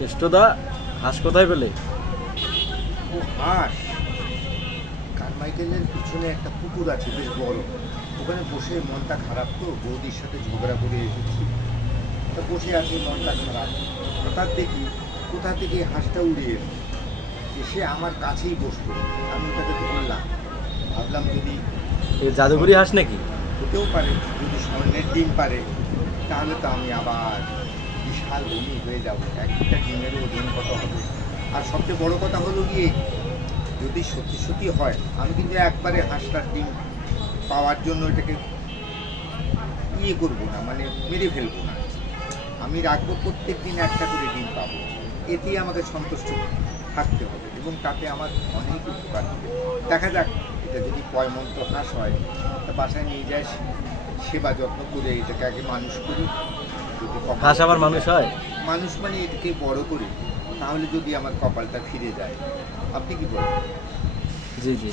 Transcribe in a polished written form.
কেষ্টদা, হাঁস কোথায় পেলে? ও হাঁস কারমাইকেলের পিছনে একটা পুকুর আছে বেশ বড়, ওখানে বসে মনটা খারাপ, তো বৌদির সাথে ঝগড়া করে এসেছি, তা বসে আছে মনটা খারাপ। হঠাৎ দেখি কোথা থেকে হাঁসটা উড়ে এসে আমার কাছেই বসলো। আমি তাকে ধরলাম, ভাবলাম যদি জাদুঘরি হাঁস নাকি? হতেও পারে, যদি স্বর্ণের ডিম পারে তাহলে তো আমি আবার বিশাল ধনী হয়ে যাব। একটা ডিমের ওজন কত হবে? আর সবচেয়ে বড় কথা হলো গিয়ে, যদি সত্যি সত্যি হয়, আমি কিন্তু একবারে হাঁসটার ডিম পাওয়ার জন্য এটাকে করবো না, মানে মেরে ফেলবো না। আমি রাখবো, প্রত্যেক দিন একটা করে ডিম পাবো, এতেই আমাকে সন্তুষ্ট থাকতে হবে এবং তাতে আমার অনেক উপকার হবে। দেখা যাক, এটা যদি পয়মন্ত হাঁস হয় তা বাসায় নিয়ে যায়, সেবা যত্ন করে এটাকে আগে মানুষ করি। যদি হাঁস আবার মানুষ হয়? মানুষ মানে এটাকে বড় করি, তাহলে যদি আমার কপালটা ফিরে যায়। আপনি কি বলেন? জি জি।